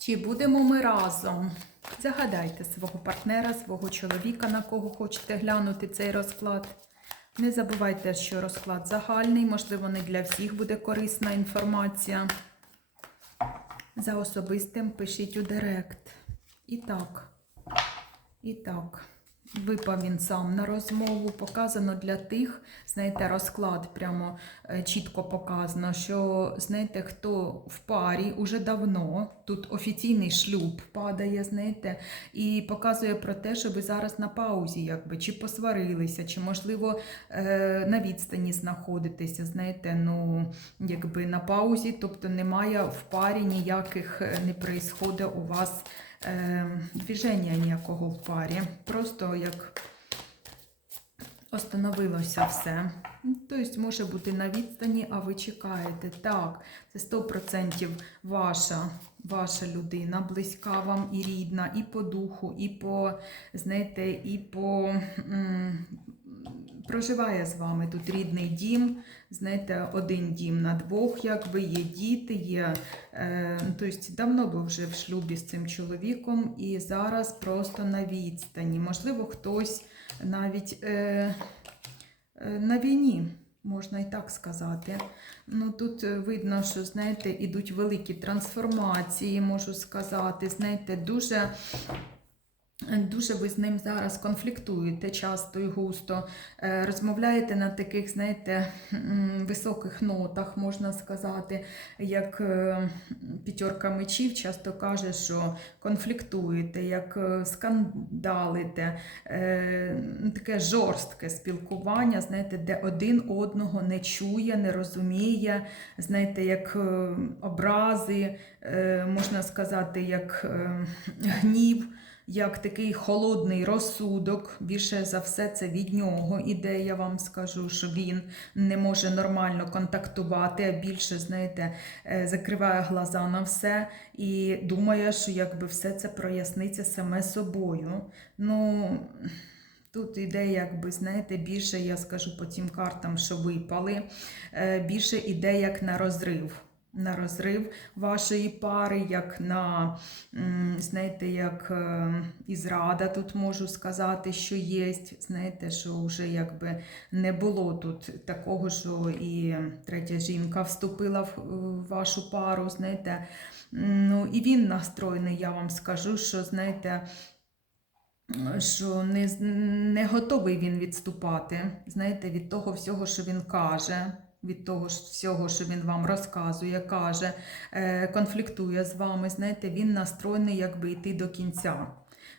Чи будемо ми разом? Загадайте свого партнера, свого чоловіка, на кого хочете глянути цей розклад. Не забувайте, що розклад загальний, можливо, не для всіх буде корисна інформація. За особистим пишіть у директ. І так, і так. Випав він сам на розмову. Показано для тих, знаєте, розклад прямо е, чітко показано, що знаєте, хто в парі уже давно, тут офіційний шлюб падає, знаєте, і показує про те, що ви зараз на паузі, якби, чи посварилися, чи, можливо, е, на відстані знаходитеся, знаєте, ну, якби на паузі, тобто немає в парі ніяких е, не происходить у вас движення ніякого в парі. Просто як остановилося все. Тобто може бути на відстані, а ви чекаєте. Так, це 100% ваша, ваша людина, близька вам і рідна, і по духу, і по, знаєте, і по. Проживає з вами тут рідний дім, знаєте, один дім на двох, якби є діти, є. Е, тобто давно був вже в шлюбі з цим чоловіком і зараз просто на відстані. Можливо, хтось навіть е, е, на війні, можна і так сказати. Ну, тут е, видно, що, знаєте, ідуть великі трансформації, можу сказати. Знаєте, дуже. Дуже ви з ним зараз конфліктуєте часто і густо, е, розмовляєте на таких, знаєте, високих нотах, можна сказати, як е, п'ятерка мечів часто каже, що конфліктуєте, як е, скандалите, таке жорстке спілкування, знаєте, де один одного не чує, не розуміє, знаєте, як образи, можна сказати, як гнів як такий холодний розсудок. Більше за все, це від нього іде. Я вам скажу, що він не може нормально контактувати, а більше, знаєте, е, закриває глаза на все і думає, що якби все це проясниться саме собою. Ну. Тут іде, якби, знаєте, більше, я скажу по цим картам, що випали, е, більше іде як на розрив. На розрив вашої пари, як на, знаєте, як е, і зрада тут можу сказати, що є. Знаєте, що вже якби не було тут такого, що і третя жінка вступила в в вашу пару. знаєте. Ну, і він настроєний, я вам скажу, що, знаєте, що не, не готовий він відступати, знаєте, від того всього, що він каже, від того ж всього, що він вам розказує, каже, е, конфліктує з вами. Знаєте, він настроєний якби йти до кінця.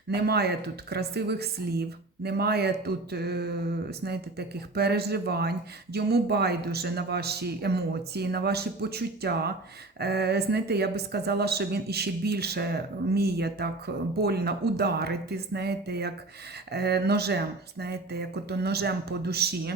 Немає тут красивих слів, немає тут, е, знаєте, таких переживань. Йому байдуже на ваші емоції, на ваші почуття. Е, Знаєте, я би сказала, що він іще більше вміє так больно ударити, знаєте, як е, ножем, знаєте, як ото ножем по душі.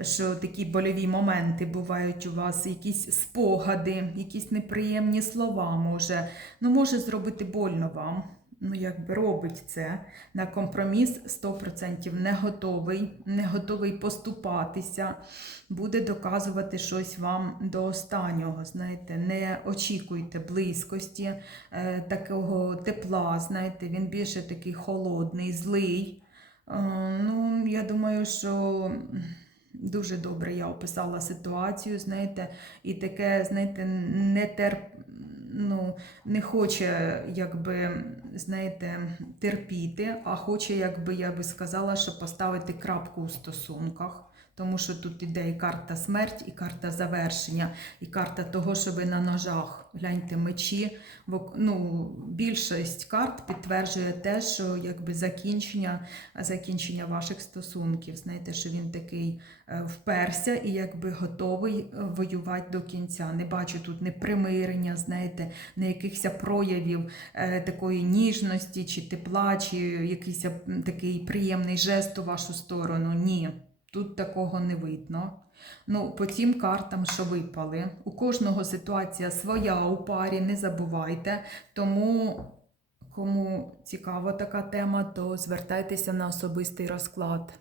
Що такі больові моменти бувають у вас, якісь спогади, якісь неприємні слова може. Ну, може зробити больно вам. Ну, якби робить це на компроміс 100% не готовий, не готовий поступатися, буде доказувати щось вам до останнього. Знаєте, не очікуйте близькості, е, такого тепла. Знаєте, він більше такий холодний, злий. Е, ну, я думаю, що. Дуже добре я описала ситуацію, знаєте, і таке, знаєте, не терп, ну, не хоче, якби, знаєте, терпіти, а хоче, якби я би сказала, що поставити крапку у стосунках. Тому що тут іде і карта смерть, і карта завершення, і карта того, що ви на ножах. Гляньте мечі. Ну, більшість карт підтверджує те, що якби закінчення, закінчення ваших стосунків. Знаєте, що він такий е, вперся і якби готовий е, воювати до кінця. Не бачу тут не примирення, знаєте, не якихось проявів е, такої ніжності чи тепла, чи якийсь такий приємний жест у вашу сторону. Ні. Тут такого не видно. Ну, по цим картам, що випали, у кожного ситуація своя у парі, не забувайте. Тому, кому цікава така тема, то звертайтеся на особистий розклад.